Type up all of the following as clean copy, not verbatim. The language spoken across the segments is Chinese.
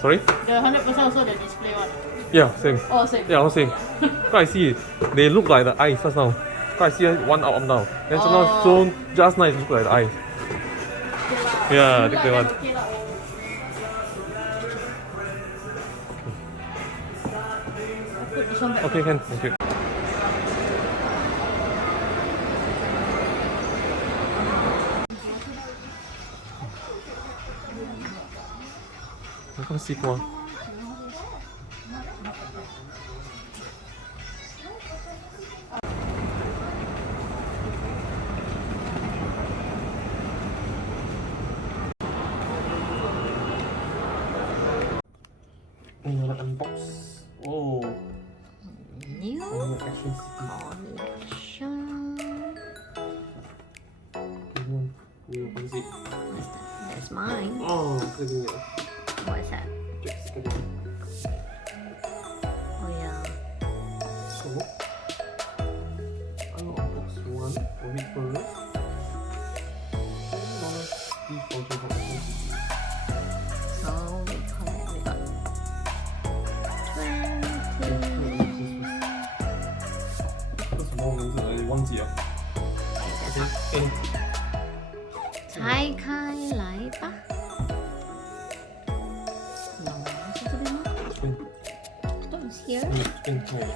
Sorry? The 100% also the display one. Yeah, same. Oh, same. Yeah, all same. I see, they look like the eyes just now. I see one up now. Then just now, so just nice look like the eyes. Okay lah. Yeah, Look the like one. that okay lah. Put this one back. Okay, can. Thank you. Không xịt quá. Đây là unbox. Oh. New Action collection. What is it? That's mine. Oh, good. What is that? Just good. Oh yeah. So, I will unbox one of it first. So we got 20. 这什么名字来？忘记了。拆开来吧。No，是这边吗？Don't is here. 变错了。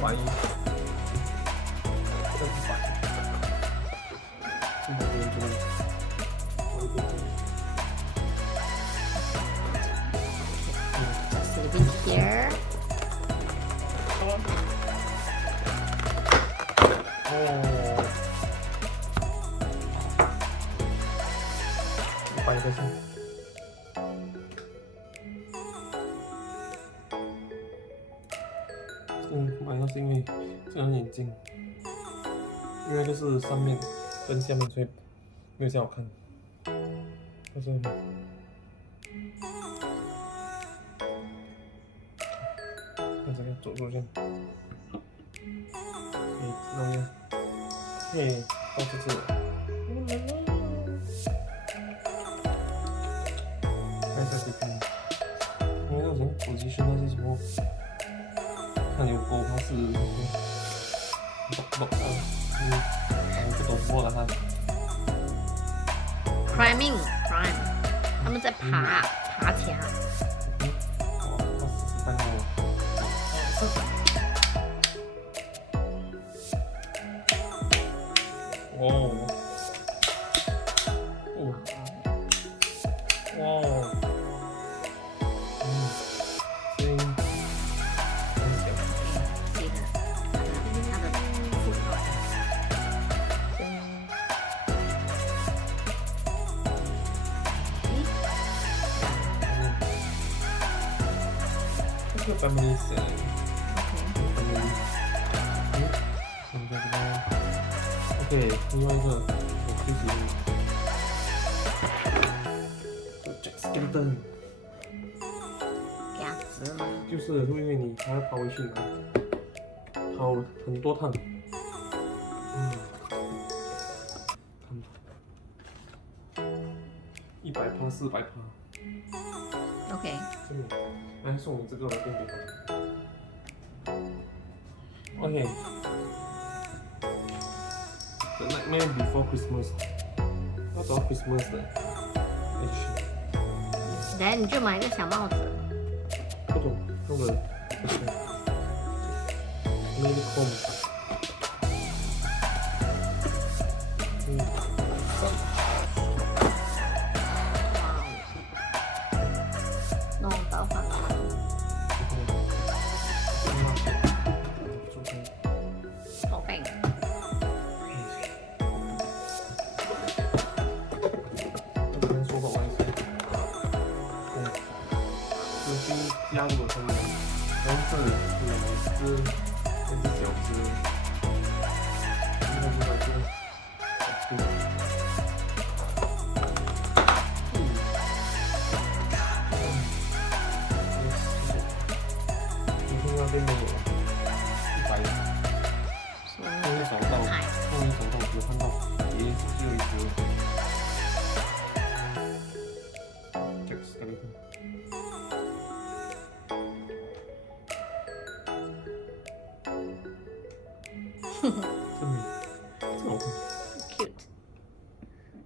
400。Just leave it here. 哦，摆个先。买到是因为这样眼镜，因为就是上面跟下面，所以没有这样好看。就是看这个走路这样，弄一下，到这里。看一下这边，因为那种手机是那些什么。看有狗，它是不懂什么了哈。Climbing, climb，他们在爬墙。哦，它43号。哦。哦。哇。这个 family set。OK， 另外一个我最喜欢，Jack Skeleton。给它直吗？就是会因为你还要跑回去拿，跑很多趟。100%、400%。OK。来送你这个便便。OK。The Nightmare Before Christmas， 要找到 Christmas 的 H。等下你就买一个小帽子。不懂，那个 Mini Comb。弄到反了。手背。说好玩一些。就是加入了成员，但是有一只小只，另外一个。那边没有100，终于找到，只看到别只有一只。这个是这个。这没，这好看。 Cute.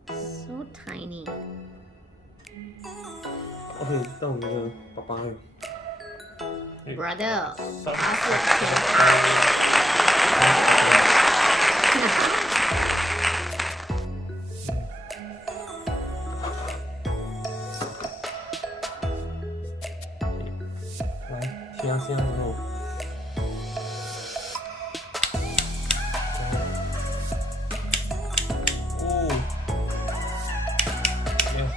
So tiny. OK，到我们的爸爸了。 Brother，三他是来贴上线之后，哦，yes，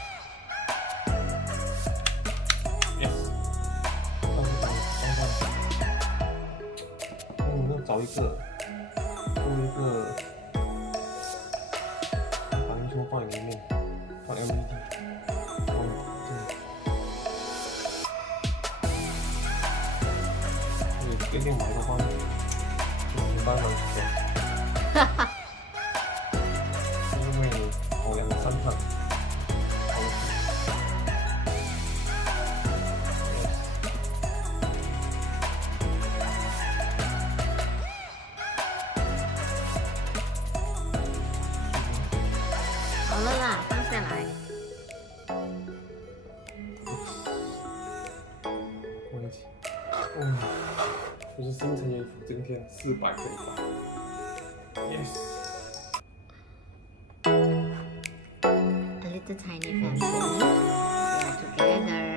要找一个，做一个，把英雄放在里面，放 LED， 哦，这个，一定买的话，就是当然是。哈哈，因为跑2、3趟，好了啦，放下来。我一起，就是新成衣服，这个天400可以吧 ？Yes。 A little tiny family. We are together.